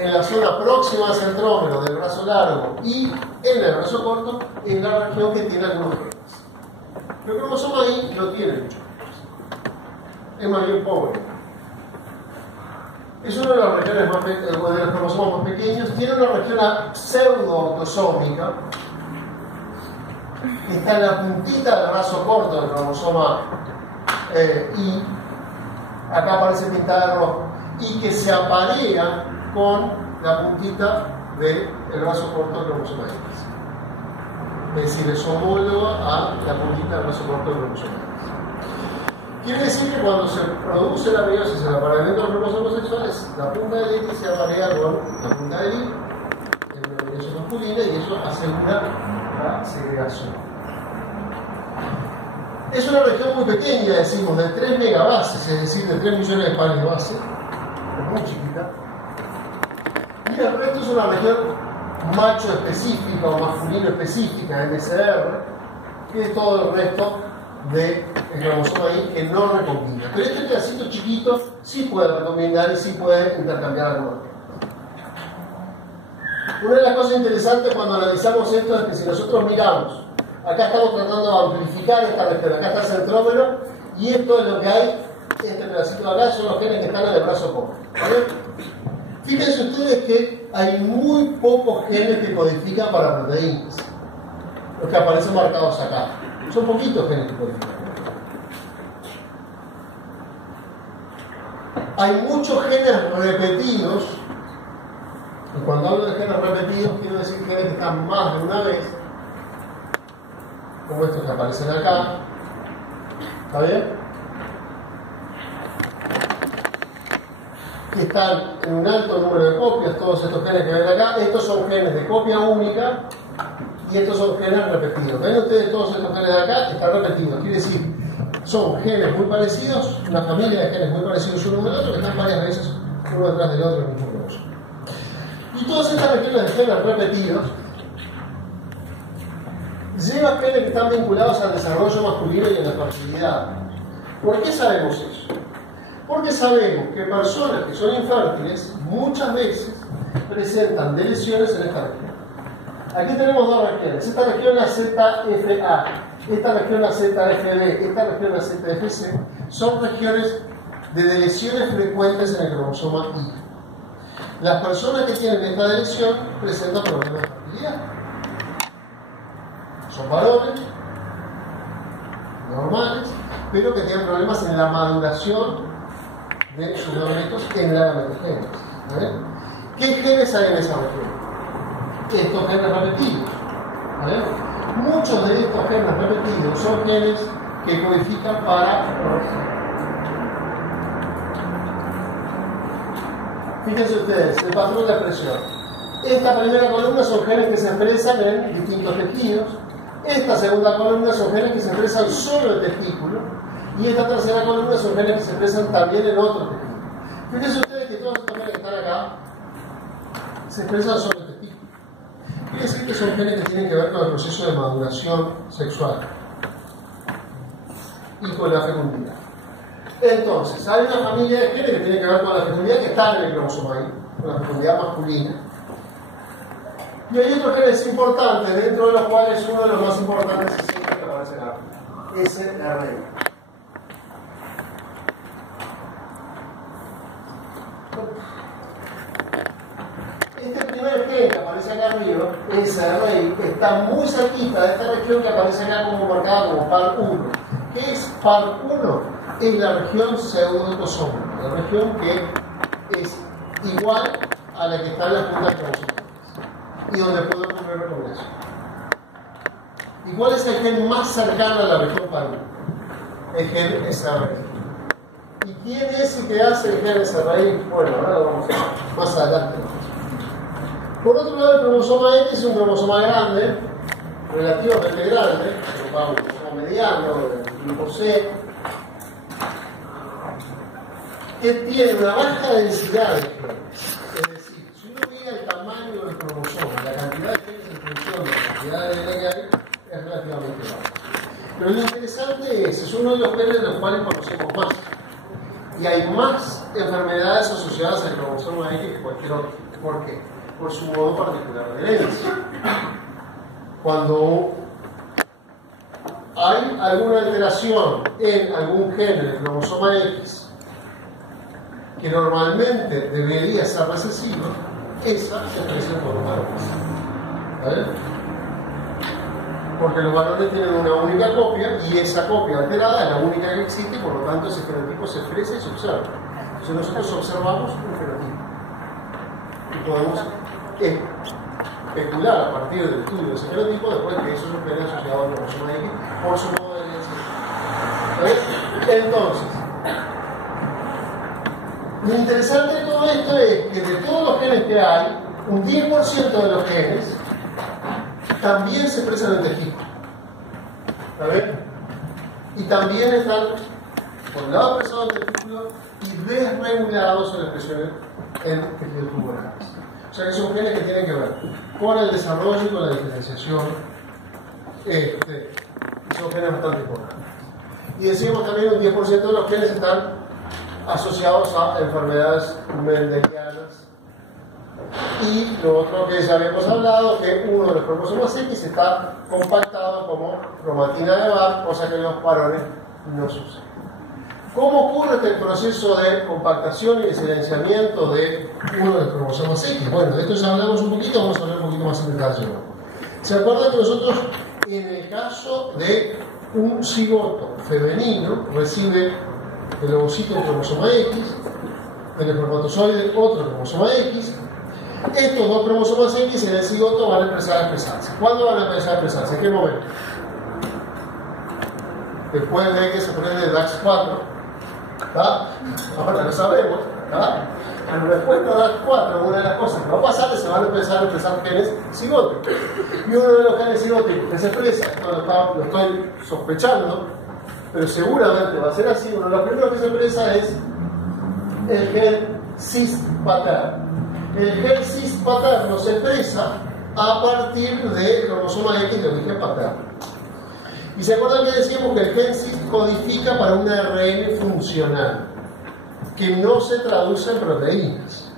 en la zona próxima al centrómero del brazo largo y en el brazo corto, es la región que tiene algunos genes. Pero el cromosoma Y no tiene muchos genes. Es más bien pobre. Es uno de las regiones de los cromosomas más pequeños. Tiene una región pseudo-autosómica que está en la puntita del brazo corto del cromosoma Y. Acá aparece pintada de rojo. Y que se aparea con la puntita del brazo corto del cromosoma X. Es decir, es homóloga a la puntita del brazo corto del cromosoma X. Quiere decir que cuando se produce la meiosis, el apareamiento de los cromosomas sexuales, la punta del X se aparea con la punta del Y en una meiosis masculina y eso asegura la segregación. Es una región muy pequeña, decimos, de 3 megabases, es decir, de 3 millones de pares de base, es muy chiquita. Y el resto es una región macho específica o masculino específica, MSR, que es todo el resto del cromosoma Y que no recombina. Pero este pedacito chiquito sí puede recombinar y sí puede intercambiar algunos genes. Una de las cosas interesantes cuando analizamos esto es que si nosotros miramos, acá estamos tratando de amplificar esta región, acá está el centrómero y esto es lo que hay, este pedacito de acá son los genes que están en el brazo corto. ¿Vale? Fíjense ustedes que hay muy pocos genes que codifican para proteínas, los que aparecen marcados acá. Son poquitos genes que codifican. Hay muchos genes repetidos, y cuando hablo de genes repetidos quiero decir genes que están más de una vez, como estos que aparecen acá. ¿Está bien? Que están en un alto número de copias, todos estos genes que ven acá. Estos son genes de copia única y estos son genes repetidos. ¿Ven ustedes todos estos genes de acá? Están repetidos. Quiere decir, son genes muy parecidos, una familia de genes muy parecidos uno del otro, que están varias veces uno detrás del otro en el mismo cromosoma. Y todas estas regiones de genes repetidos llevan genes que están vinculados al desarrollo masculino y a la fertilidad. ¿Por qué sabemos eso? Porque sabemos que personas que son infértiles muchas veces presentan lesiones en esta región. Aquí tenemos dos regiones. Esta región la ZFA, esta región la ZFB, esta región la ZFC. Son regiones de lesiones frecuentes en el cromosoma Y. Las personas que tienen esta lesión presentan problemas de fertilidad. Son varones normales, pero que tienen problemas en la maduración de sus gametos en la gametogénesis. ¿Vale? ¿Qué genes hay en esa región? Estos genes repetidos. ¿Vale? Muchos de estos genes repetidos son genes que codifican para. Fíjense ustedes, el patrón de expresión. Esta primera columna son genes que se expresan en distintos tejidos. Esta segunda columna son genes que se expresan solo en el testículo. Y esta tercera columna son genes que se expresan también en otros tejidos. Fíjense ustedes que todos estos genes que están acá se expresan solo en el testículo. Quiere decir que son genes que tienen que ver con el proceso de maduración sexual y con la fecundidad. Entonces, hay una familia de genes que tienen que ver con la fecundidad que están en el cromosoma Y, con la fecundidad masculina. Y hay otros genes importantes, dentro de los cuales uno de los más importantes es el que aparece acá, SRI. Este primer gen que aparece acá arriba, SRI, está muy cerquita de esta región que aparece acá como marcada como PAR1. ¿Qué es PAR1? Es la región pseudo-autosómica, la región que es igual a la que está en las puntas cromosómicas y donde puede ocurrir recombinación. ¿Y cuál es el gen más cercano a la región PAR1? El gen SRI. ¿Y quién es el que hace el gen SRI? Bueno, ahora lo vamos a ver más adelante. Por otro lado, el cromosoma X es un cromosoma grande, relativamente grande, un cromosoma mediano, el grupo C, que tiene una baja densidad de genes. Es decir, si uno mira el tamaño del cromosoma, la cantidad de genes en función de la cantidad de DNA que hay, es relativamente baja. Pero lo interesante es uno de los genes de los cuales conocemos más. Y hay más enfermedades asociadas al cromosoma X que cualquier otro. ¿Por qué? Por su modo particular de herencia. Cuando hay alguna alteración en algún gen del cromosoma X que normalmente debería ser recesiva, esa se expresa por los varones. ¿Vale? Porque los varones tienen una única copia y esa copia alterada es la única que existe y por lo tanto ese fenotipo se expresa y se observa. Entonces nosotros observamos un fenotipo y podemos especular a partir del estudio de ese fenotipo después que eso es un gen asociado al cromosoma X por su modo de herencia. Entonces, lo interesante de todo esto es que de todos los genes que hay, un 10% de los genes también se expresan en tejido. ¿Está bien? Y también están, por un lado, expresados en testículo y desregulados en la expresión en tejidos tumorales. O sea que son genes que tienen que ver con el desarrollo y con la diferenciación. Son genes bastante importantes. Y decimos también un 10% de los genes están asociados a enfermedades mendelianas. Y lo otro que ya habíamos hablado, que uno de los cromosomas X está compactado como cromatina de Bar, cosa que en los varones no sucede. ¿Cómo ocurre este proceso de compactación y de silenciamiento de uno de los cromosomas X? Bueno, de esto ya hablamos un poquito, vamos a hablar un poquito más en detalle. ¿Se acuerdan que nosotros, en el caso de un cigoto femenino, recibe el ovocito del cromosoma X, del espermatozoide otro cromosoma X? Estos dos cromosomas X en el cigoto van a empezar a expresarse. ¿Cuándo van a empezar a expresarse? ¿En qué momento? Después de que se prende el DAX4. Ahora lo sabemos. En respuesta a DAX4, una de las cosas que va a pasar es que se van a empezar a expresar genes cigóticos. Y uno de los genes cigóticos que se expresa, esto lo estoy sospechando, pero seguramente va a ser así, uno de los primeros que se expresa es el gen cis paterno. El gen cis paterno se expresa a partir del cromosoma X de origen paterno. Y se acuerdan que decíamos que el gen cis codifica para un ARN funcional, que no se traduce en proteínas.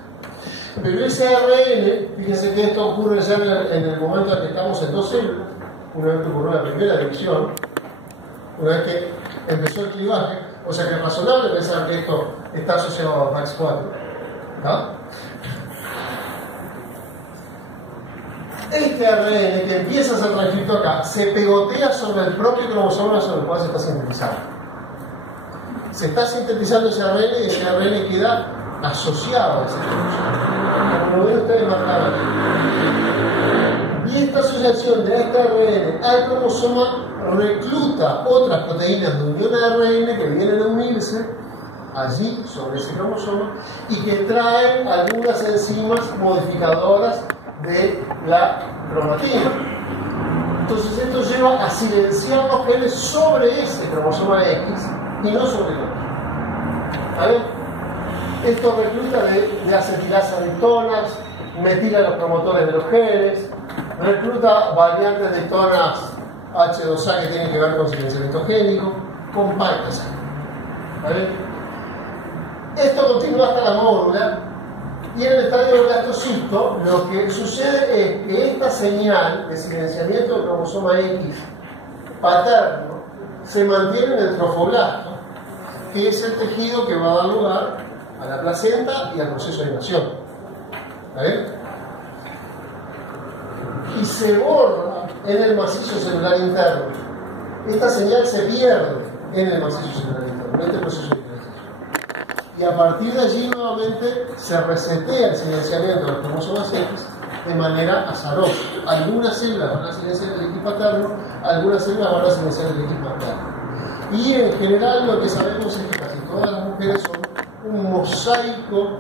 Pero ese ARN, fíjense que esto ocurre ya en el momento en que estamos en dos células, una vez que ocurrió la primera división, una vez que empezó el clivaje, o sea que es razonable pensar que esto está asociado a VAX4. Este ARN que empieza a ser transcrito acá se pegotea sobre el propio cromosoma sobre el cual se está sintetizando. Se está sintetizando ese ARN y ese ARN queda asociado a ese cromosoma. Como lo ven ustedes marcado aquí. Y esta asociación de este ARN al cromosoma recluta otras proteínas de unión de ARN que vienen a unirse allí sobre ese cromosoma y que traen algunas enzimas modificadoras de la cromatina. Entonces esto lleva a silenciar los genes sobre ese cromosoma X y no sobre el otro. ¿Vale? Esto recluta de acetilasa de histonas, metila los promotores de los genes, recluta variantes de histonas H2A que tienen que ver con silenciamiento génico, compacta esa. ¿Vale? Esto continúa hasta la módula. Y en el estadio blastocisto lo que sucede es que esta señal de silenciamiento del cromosoma X paterno se mantiene en el trofoblasto, que es el tejido que va a dar lugar a la placenta y al proceso de nación. ¿Vale? Y se borra en el macizo celular interno. Esta señal se pierde en el macizo celular interno, en este proceso de y a partir de allí nuevamente se resetea el silenciamiento de los cromosomas X de manera azarosa. Algunas células van a silenciar el X paterno, algunas células van a silenciar el X materno. Y en general lo que sabemos es que casi todas las mujeres son un mosaico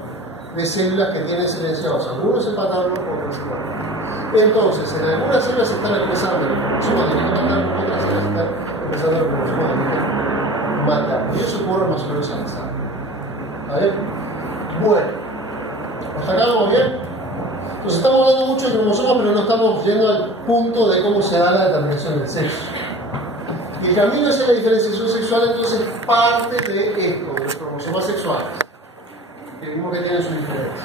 de células que tienen silenciados algunos el paterno, otros el materno. Entonces, en algunas células se están expresando el cromosoma de origen paterno, otras células están expresando el cromosoma de origen materno. Y eso ocurre más o menos al azar. ¿Vale? Bueno, ¿hasta acá vamos bien? Entonces estamos hablando mucho de cromosomas, pero no estamos yendo al punto de cómo se da la determinación del sexo. Y el camino hacia la diferenciación sexual entonces parte de esto, de los cromosomas sexuales, que vimos que tienen su diferencia.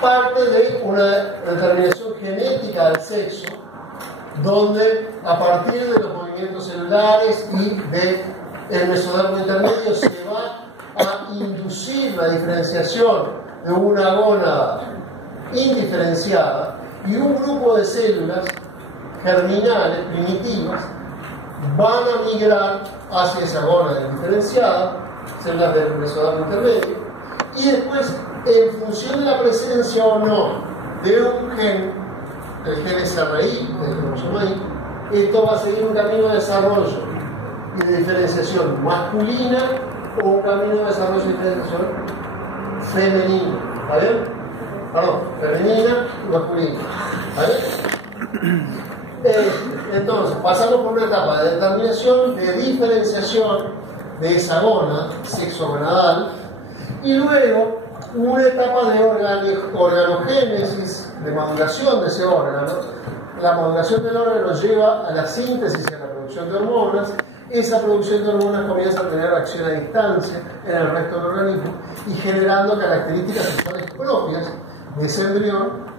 parte de una determinación genética del sexo, donde a partir de los movimientos celulares y del mesodermo intermedio se va a inducir la diferenciación de una gónada indiferenciada y un grupo de células germinales primitivas van a migrar hacia esa gónada indiferenciada, células del mesodermo intermedio, y después, en función de la presencia o no de un gen, el gen SRI, el cromosoma Y, esto va a seguir un camino de desarrollo y de diferenciación masculina o un camino de desarrollo y diferenciación femenino. ¿Está bien? Perdón, femenina y masculina. ¿Está bien? Entonces, pasamos por una etapa de determinación, de diferenciación de esa gónada, sexo gonadal, y luego una etapa de organogénesis, de maduración de ese órgano. La maduración del órgano lleva a la síntesis y a la producción de hormonas. Esa producción de hormonas comienza a tener acción a distancia en el resto del organismo y generando características sexuales propias de ese embrión,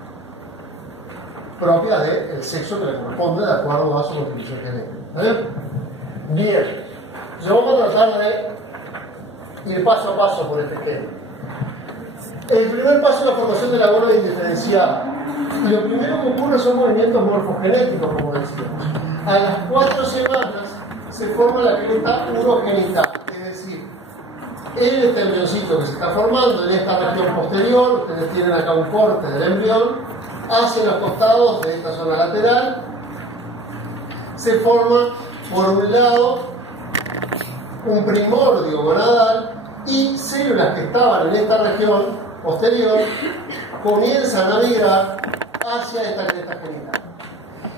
propias del sexo que le corresponde de acuerdo a su constitución genética. Bien, yo vamos a tratar de ir paso a paso por este tema. El primer paso es la formación de la gónada indiferenciada. Y lo primero que ocurre son movimientos morfogenéticos, como decíamos. A las 4 semanas se forma la cresta urogenital, es decir, este embrioncito que se está formando en esta región posterior, ustedes tienen acá un corte del embrión, hacia los costados de esta zona lateral, se forma por un lado un primordio gonadal y células que estaban en esta región posterior comienzan a migrar hacia esta cresta genital.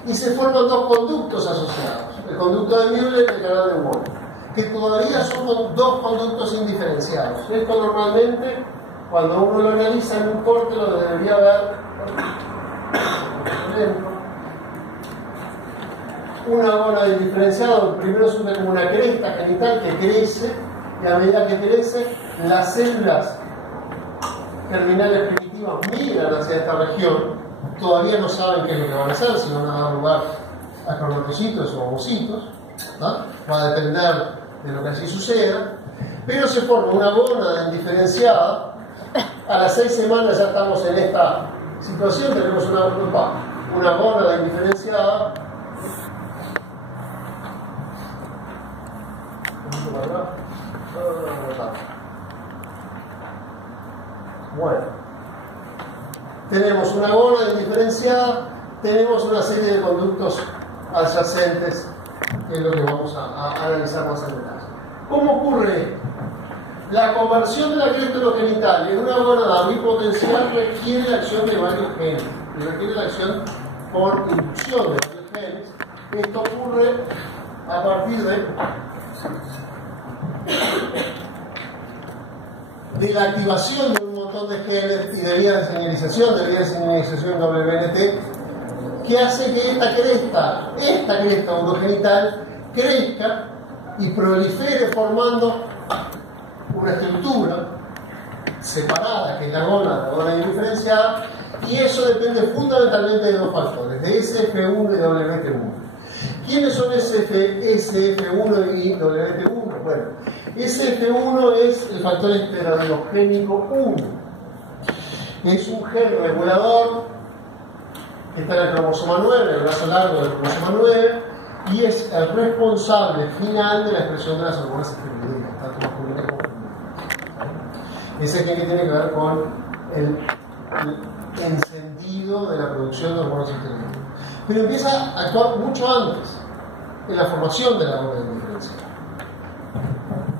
Y se forman dos conductos asociados, el conducto de Müller y el canal de Wolff, que todavía son dos conductos indiferenciados. Esto normalmente, cuando uno lo analiza en un corte, lo debería ver una gónada indiferenciada. Primero surge como una cresta genital que crece, y a medida que crece, las células germinales primitivas migran hacia esta región. Todavía no saben qué es lo que van a hacer, si van a dar lugar a espermatocitos o ovocitos, ¿no? Va a depender de lo que así suceda, pero se forma una gónada indiferenciada. A las 6 semanas ya estamos en esta situación, tenemos una gónada indiferenciada. Bueno, tenemos una gónada indiferenciada, tenemos una serie de conductos adyacentes, que es lo que vamos a analizar más adelante. ¿Cómo ocurre esto? La conversión de la cresta urogenital en una gónada bipotencial requiere la acción de varios genes, requiere la acción por inducción de varios genes. Esto ocurre a partir de la activación de un montón de genes y de vías de señalización WNT, que hace que esta cresta urogenital crezca y prolifere formando una estructura separada, que es la gónada indiferenciada, y eso depende fundamentalmente de dos factores, de SF1 y WT1. ¿Quiénes son SF1 y WT1? Bueno, SF1 es el factor esteroidogénico 1. Es un gen regulador que está en el cromosoma 9, en el brazo largo del cromosoma 9, y es el responsable final de la expresión de las hormonas esteroideas, tanto masculinas como femeninas. Ese gen que tiene que ver con el encendido de la producción de hormonas esteroideas. Pero empieza a actuar mucho antes, en la formación de la gónada indiferencial.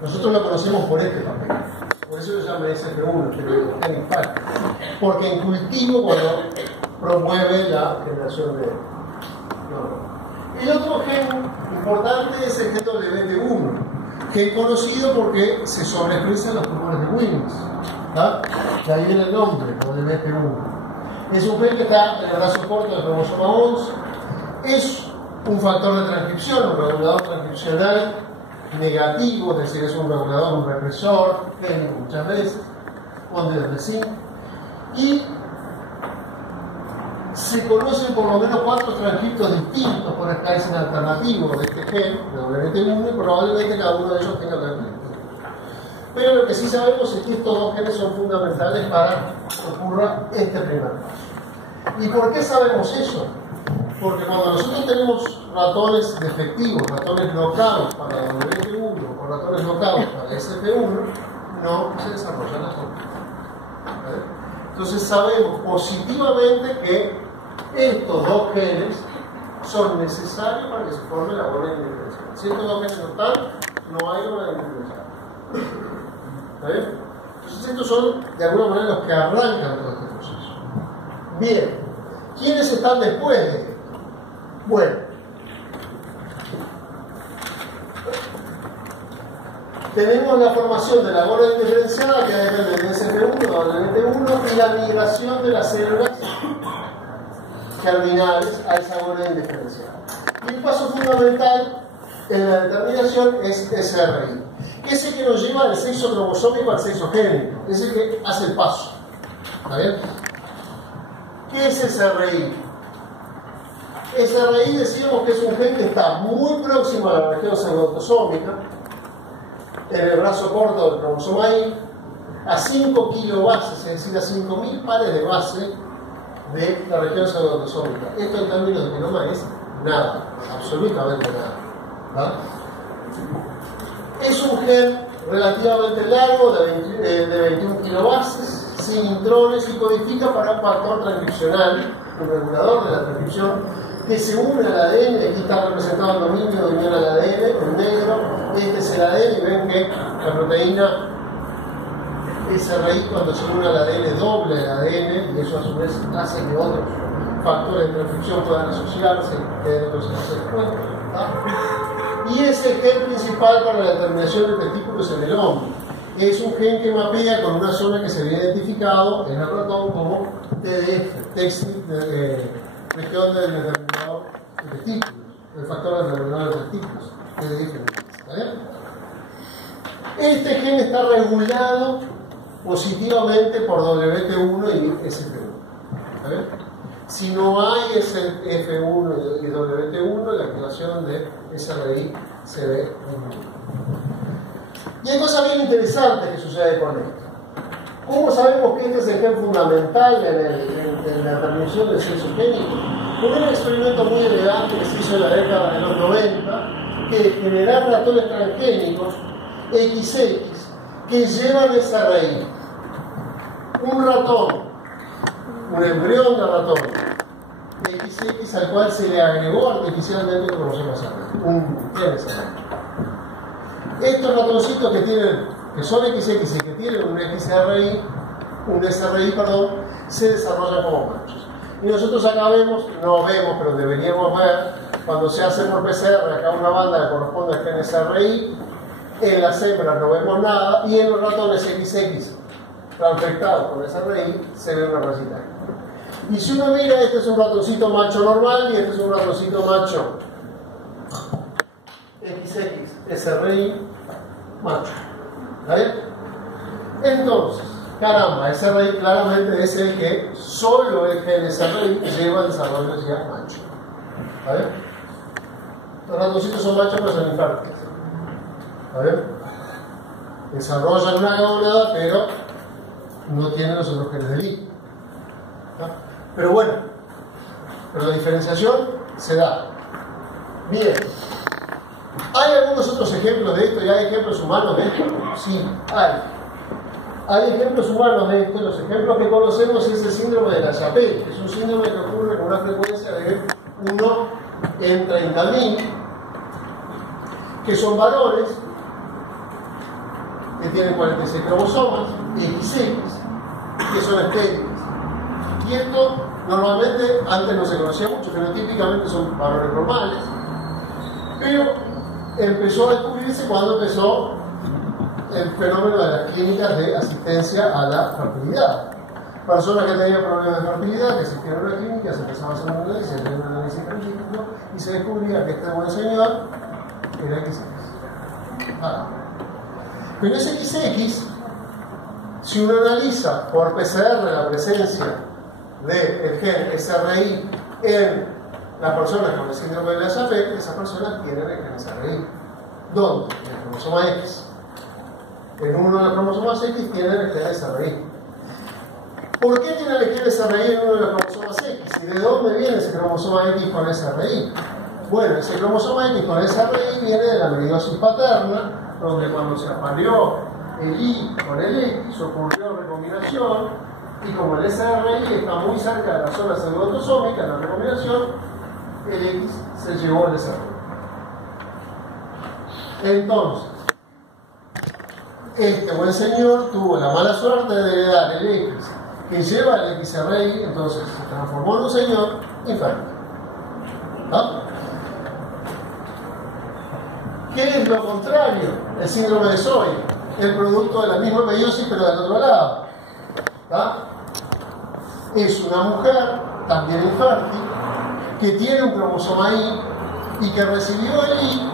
Nosotros lo conocemos por este papel, por eso se llama SF1, Esteroidogenic Factor, porque en cultivo cuando promueve la generación de hormonas. El otro gen importante es el gen WT1, gen conocido porque se sobreexpresan los tumores de Wilms. De ahí viene el nombre, WT1. Es un gen que está en el brazo corto del cromosoma 11. Es un factor de transcripción, un regulador transcripcional negativo, es decir, es un regulador, un represor génico muchas veces, con de zinc. Y se conocen por lo menos 4 transcriptos distintos por splicing alternativo de este gen, de WT1, y probablemente cada uno de ellos tenga la misma. Pero lo que sí sabemos es que estos 2 genes son fundamentales para que ocurra este primer paso. ¿Y por qué sabemos eso? Porque cuando nosotros tenemos ratones defectivos, ratones knockouts para WT1 o ratones knockouts para SF1, no se desarrollan las otras. ¿Vale? Entonces sabemos positivamente que estos 2 genes son necesarios para que se forme la bola indiferencial. Si estos 2 genes no están, no hay bola indiferencial. ¿Está bien? Entonces estos son de alguna manera los que arrancan todo este proceso. Bien, ¿quiénes están después de esto? Bueno, tenemos la formación de la bola indiferenciada que depende de SF1, WT1 y la migración de las células germinales a esa bola indiferenciada. Y el paso fundamental en la determinación es SRI. Es el que nos lleva del sexo cromosómico al sexo génico. Es el que hace el paso. ¿Está bien? ¿Qué es SRI? SRI decíamos que es un gen que está muy próximo a la región pseudoautosómica, en el brazo corto del cromosoma Y, a 5 kilobases, es decir, a 5000 pares de base de la región pseudoautosómica. Esto en términos de genoma es nada, absolutamente nada. ¿Vale? Es un gen relativamente largo, de 21 kilobases, sin intrones, y codifica para un factor transcripcional, un regulador de la transcripción, que se une al ADN. Aquí está representado el dominio de unión al ADN en negro. Este es el ADN, y ven que la proteína SRI, cuando se une al ADN, doble el ADN, y eso a su vez hace que otros factores de transcripción puedan asociarse, que entonces se encuentran. Y es el gen principal para la determinación de testículos en el hombre. Es un gen que mapea con una zona que se había identificado en el ratón como TDF, región del determinador de testículos, el factor del determinador de testículos, TDF. ¿Está bien? Este gen está regulado positivamente por WT1 y SF1. ¿Está bien? Si no hay SF1 y WT1, la activación de SRI se ve disminuida. Y hay cosas bien interesantes que suceden con esto. ¿Cómo sabemos que este es el gen fundamental en la transmisión del sexo génico? Con un experimento muy elegante que se hizo en la década de los 90, que generar ratones transgénicos XX que llevan SRI. Un ratón, un embrión de ratón XX al cual se le agregó artificialmente un cromosoma SRI, un gen SRI. Estos ratoncitos que son XX y que tienen un SRI, se desarrollan como machos. Y nosotros acá no vemos, pero deberíamos ver, cuando se hace por PCR, acá una banda que corresponde al gen SRI, en las hembras no vemos nada, y en los ratones XX transfectados con SRI se ve una rayita. Y si uno mira, este es un ratoncito macho normal y este es un ratoncito macho XX, SRI, macho. ¿Vale? Entonces, caramba, SRI claramente es el que solo el gen SRI lleva al desarrollo hacia macho. ¿Vale? Los ratoncitos son machos pero son infértiles. ¿Vale? Desarrollan una gónada, pero no tienen los otros genes del Y. Pero bueno, pero la diferenciación se da. Bien. ¿Hay algunos otros ejemplos de esto? ¿Y hay ejemplos humanos de esto? Sí, hay. Hay ejemplos humanos de esto. Los ejemplos que conocemos es el síndrome de la Chapelle, que es un síndrome que ocurre con una frecuencia de 1 en 30.000, que son varones que tienen 46 cromosomas, XX, que son estériles. Y esto normalmente antes no se conocía mucho, fenotípicamente son varones normales, pero empezó a descubrirse cuando empezó el fenómeno de las clínicas de asistencia a la fertilidad. Personas que tenían problemas de fertilidad, que asistían a una clínica, se empezaba a hacer un análisis, se hacía un análisis fertilístico y se descubría que este buen señor era XX. Pero ese XX, si uno analiza por PCR la presencia del gen SRI en las personas con el síndrome de Lagrange, esas personas tienen el gen SRI. ¿Dónde? En el cromosoma X. En uno de los cromosomas X tienen el gen SRI. ¿Por qué tiene el gen SRI en uno de los cromosomas X? ¿Y de dónde viene ese cromosoma X con SRI? Bueno, ese cromosoma X con SRI viene de la meridosis paterna, donde cuando se apareó el Y con el X ocurrió recombinación, y como el SRI está muy cerca de la zona pseudoautosómica de la recombinación, el X se llevó el SRI. Entonces, este buen señor tuvo la mala suerte de heredar el X que lleva el XRI, entonces se transformó en un señor enfermo. ¿No? ¿Qué es lo contrario? El síndrome de Soy, el producto de la misma meiosis pero del otro lado. ¿No? Es una mujer, también infértil, que tiene un cromosoma Y y que recibió el Y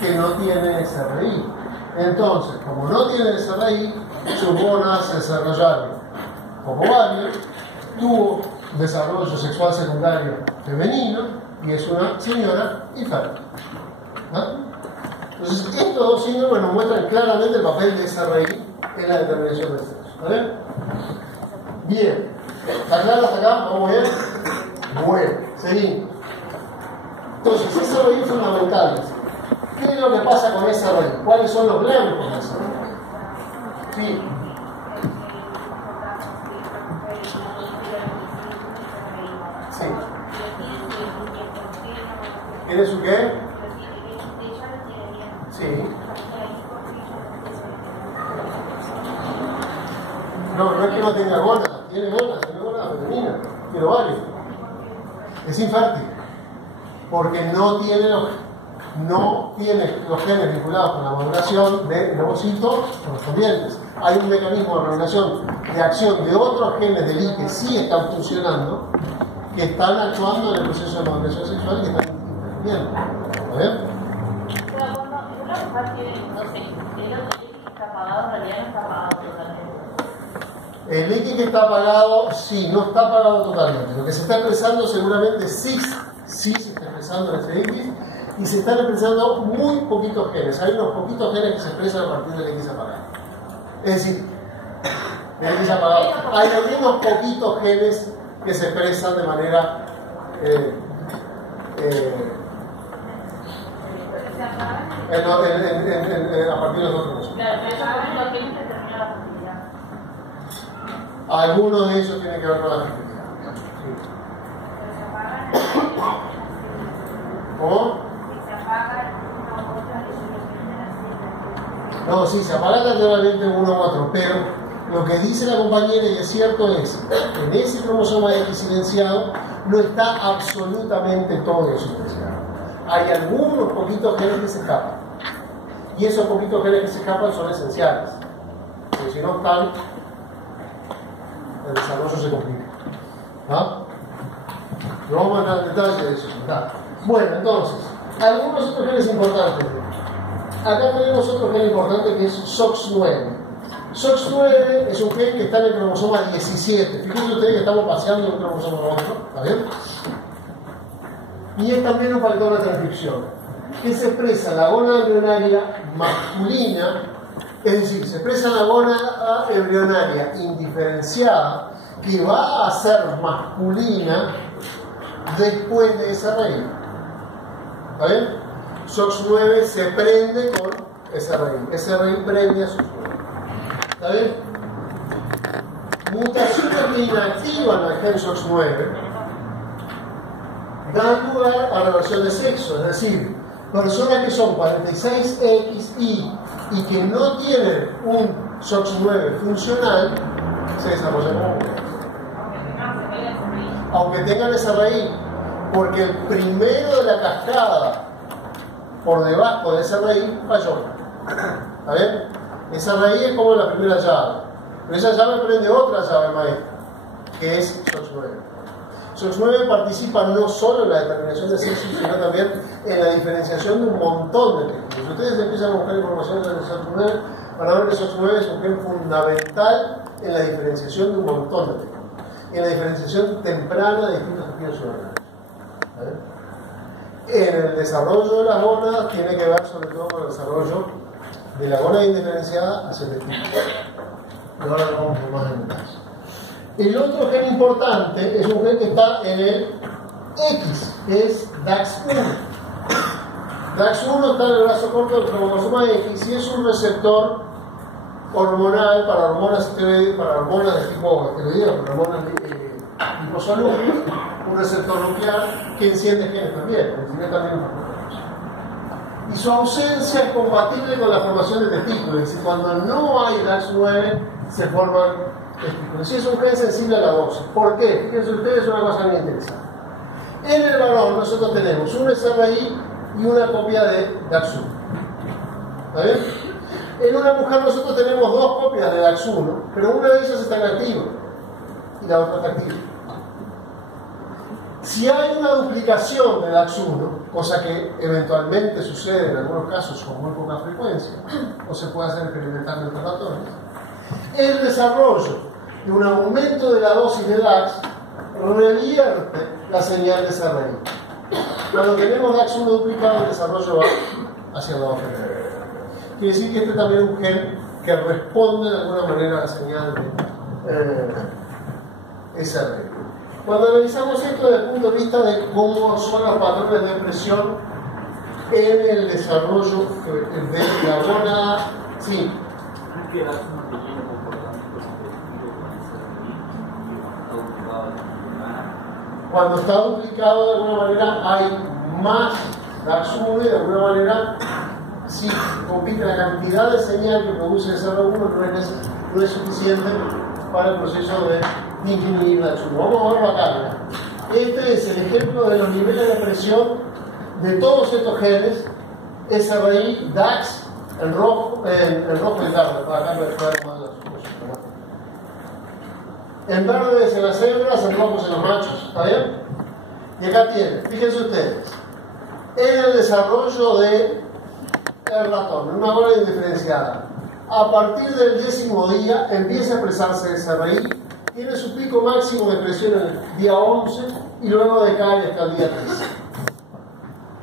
que no tiene SRI. Entonces, como no tiene SRI, sus gónadas se desarrollaron como varios, tuvo desarrollo sexual secundario femenino y es una señora infértil. ¿No? Entonces, estos dos síndromes nos muestran claramente el papel de SRI en la determinación del sexo. ¿Vale? Bien. ¿Está claro hasta acá? ¿Vamos bien? Bueno, seguimos. Entonces, SRI fundamentales. ¿Qué es lo que pasa con SRI? ¿Cuáles son los blancos de SRI? Sí. Sí. ¿Tiene su qué? Sí. No es que no tenga gónadas, tiene gónadas femeninas, tiene varios. Es infértil, porque no tiene los genes vinculados con la maduración de ovocitos correspondientes. Hay un mecanismo de regulación de acción de otros genes del I que sí están funcionando, que están actuando en el proceso de maduración sexual y que están interviniendo. ¿Está bien? Pero cuando una mujer tiene, no sé, el otro X que está apagado, en realidad no está apagado totalmente. El X que está apagado, sí, no está apagado totalmente. Lo que se está expresando seguramente sí se está expresando en ese X, y se están expresando muy poquitos genes. Hay unos poquitos genes que se expresan a partir del X apagado. Es decir, el X apagado. Hay algunos poquitos genes que se expresan de manera a partir de los otros. Claro, pero esos poquitos genes determinan la fertilidad. Algunos de ellos tienen que ver con la fertilidad. ¿Cómo? No, sí, se apaga naturalmente uno u otro, pero lo que dice la compañera, y es cierto, es que en ese cromosoma X silenciado no está absolutamente todo silenciado. Hay algunos poquitos genes que se escapan, y esos poquitos genes que se escapan son esenciales, porque si no están, el desarrollo se complica. ¿No? No vamos a entrar en detalle de eso. ¿Está? Bueno, entonces, algunos otros genes importantes. Acá tenemos otro gen importante que es SOX9. SOX9 es un gen que está en el cromosoma 17. Fíjense ustedes que estamos paseando de un cromosoma a otro, ¿está bien? Y es también un factor de transcripción, que se expresa en la gónada embrionaria masculina, es decir, se expresa en la gónada embrionaria indiferenciada, que va a ser masculina después de esa raíz. ¿Está bien? SOX9 se prende con SRI. SRI prende a SOX9. ¿Está bien? Mutaciones que inactivan al gen SOX9 dan lugar a reversión de sexo, es decir, personas que son 46XY y que no tienen un SOX9 funcional se desarrollan como mujeres. Aunque tengan SRI, porque el primero de la cascada por debajo de esa raíz falló. ¿Está bien? Esa raíz es como la primera llave. Pero esa llave prende otra llave maestra, que es SOX9. SOX9 participa no solo en la determinación de sexo, sino también en la diferenciación de un montón de temas. Si ustedes empiezan a buscar información sobre SOX9, van a ver que SOX9 es un gen fundamental en la diferenciación de un montón de temas. en la diferenciación temprana de distintos tejidos orgánicos. En el desarrollo de las gónadas tiene que ver sobre todo con el desarrollo de la gónada indiferenciada hacia el testículo. Y ahora lo vamos a ver más en detalle. El otro gen importante es un gen que está en el X, que es DAX1. DAX1 está en el brazo corto del cromosoma X y es un receptor hormonal para hormonas esteroides, para hormonas de tipo esteroideo, para hormonas liposolubles, un receptor nuclear que enciende genes también, enciende también y su ausencia es compatible con la formación de testículos, es decir, cuando no hay DAX9 se forman testículos. Y es un gen sensible a la dosis. ¿Por qué? Fíjense ustedes una cosa muy interesante. En el varón nosotros tenemos un SRI y una copia de DAX1. ¿Está bien? En una mujer nosotros tenemos dos copias de DAX1, pero una de ellas está inactiva y la otra está activa. Si hay una duplicación de DAX1, cosa que eventualmente sucede en algunos casos con muy poca frecuencia, o se puede hacer experimentalmente en ratones, el desarrollo de un aumento de la dosis de DAX revierte la señal de SRI. Cuando tenemos DAX1 duplicado, el desarrollo va hacia el lado femenino. Quiere decir que este también es un gen que responde de alguna manera a la señal de SRI. Cuando analizamos esto desde el punto de vista de cómo son los patrones de expresión en el desarrollo de la gónada, sí. Cuando está duplicado de alguna manera hay más DAX1 y de alguna manera si compite la cantidad de señal que produce ese SR1 no es suficiente para el proceso de disminuir la DAX1. Vamos a verlo acá. Este es el ejemplo de los niveles de presión de todos estos genes, SRI, DAX, en rojo y verde, para acá me recuerdo más en verde es en las hembras, en rojos en los machos, ¿está bien? Y acá tienen, fíjense ustedes, en el desarrollo de el ratón, en una gónada indiferenciada, a partir del 10º día empieza a expresarse SRI, tiene su pico máximo de presión en el día 11 y luego decae hasta el día 13.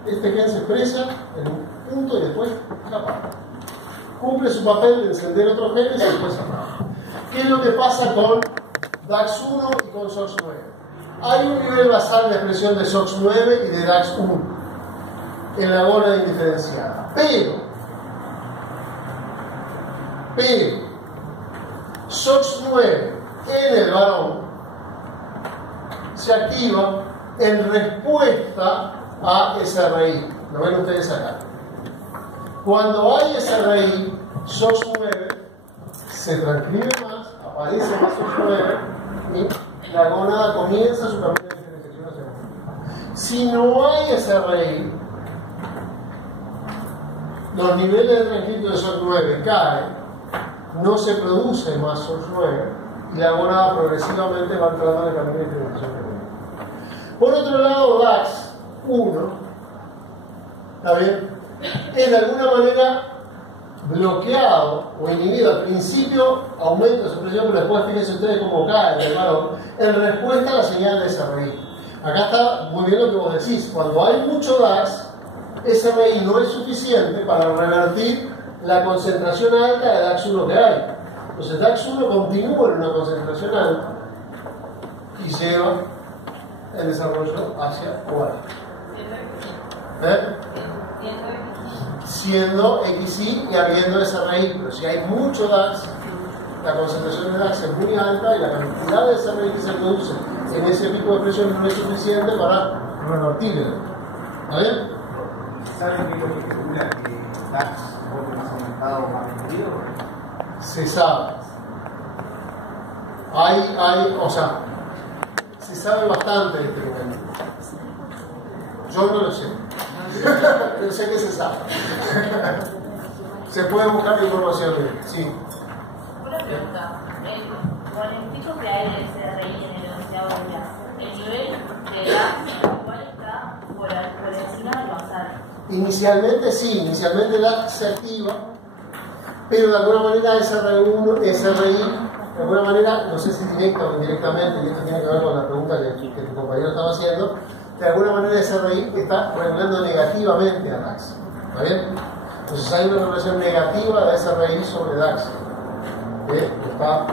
Este gen se expresa en un punto y después se apaga. Cumple su papel de encender otros genes y después se apaga. ¿Qué es lo que pasa con DAX1 y con SOX9? Hay un nivel basal de expresión de SOX9 y de DAX1 en la gónada indiferenciada. Pero SOX9 en el varón se activa en respuesta a SRI. Lo ven ustedes acá. Cuando hay SRI, SOX9 se transcribe más, aparece más SOX9 y la gónada comienza su camino de diferenciación hacia abajo. Si no hay SRI, los niveles de transcripto de SOX9 caen, no se produce más SOX9 y la gónada progresivamente va entrando en el camino de diferenciación femenina. Por otro lado, DAX1, ¿está bien? Es de alguna manera bloqueado o inhibido. Al principio aumenta su presión, pero después fíjense ustedes cómo cae el varón en respuesta a la señal de SRI. Acá está muy bien lo que vos decís. Cuando hay mucho DAX, SRI no es suficiente para revertir la concentración alta de DAX1 que hay. Entonces DAX1 continúa en una concentración alta y lleva el desarrollo hacia OA. Siendo XY y habiendo SRI, pero si hay mucho DAX, la concentración de DAX es muy alta y la cantidad de SRI que se produce en ese pico de presión no es suficiente para revertirlo. ¿Está bien? ¿Saben qué es lo que figura que DAX vuelve más aumentado o más reducido? Se sabe. O sea, se sabe bastante de este momento. Yo no lo sé. Pero sé que se sabe. Se puede buscar información de él. Sí. Una pregunta. Con el pico que hay de SRI en el enunciado de DAX, el nivel de DAX igual está por encima del basal. Inicialmente sí, inicialmente DAX se activa, pero de alguna manera SRI de alguna manera, no sé si directa o indirectamente, y esto tiene que ver con la pregunta que tu compañero estaba haciendo, de alguna manera SRI está regulando negativamente a DAX. ¿Está bien? Entonces hay una relación negativa de SRI sobre DAX, que está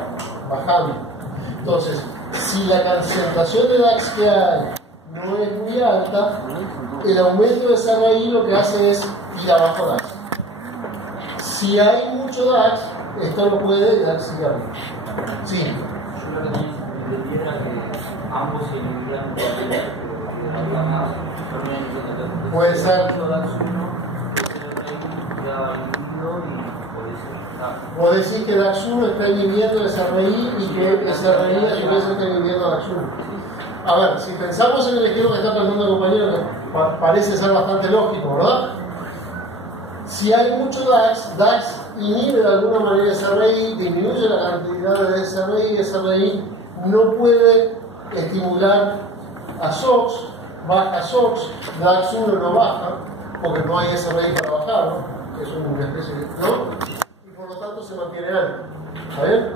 bajando. Entonces, si la concentración de DAX que hay no es muy alta, el aumento de SRI lo que hace es ir abajo DAX. Si hay mucho DAX, esto no puede dar sigue arriba. Sí. Yo lo que entendí era que ambos se inhibirían más. Puede ser. O decís que DAX 1 está inhibiendo el SRI y que SRI a su vez está inhibiendo DAX 1. A ver, si pensamos en el ejemplo que está planteando el compañero, que parece ser bastante lógico, ¿verdad? Si hay mucho DAX, DAX inhibe de alguna manera SRI, disminuye la cantidad de SRI no puede estimular a SOX, baja SOX, DAX 1 no baja, porque no hay SRI para bajar, ¿no? Es una especie de, ¿no? Y por lo tanto se mantiene alto. ¿Está bien?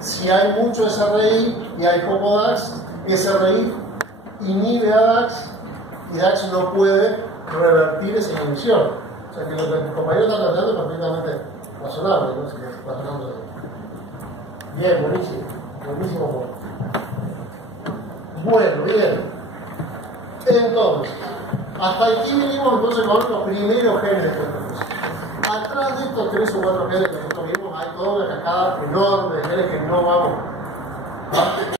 Si hay mucho SRI y hay poco DAX, SRI inhibe a DAX y DAX no puede revertir esa inhibición. O sea que lo que el compañero está planteando es perfectamente razonable, ¿no? Si es razonable. Bien, buenísimo. Buenísimo punto. Bueno, bien. Entonces, hasta aquí venimos entonces con los primeros genes de esta cosa. Atrás de estos 3 o 4 genes que nosotros vimos hay toda una cascada enorme de genes que no vamos a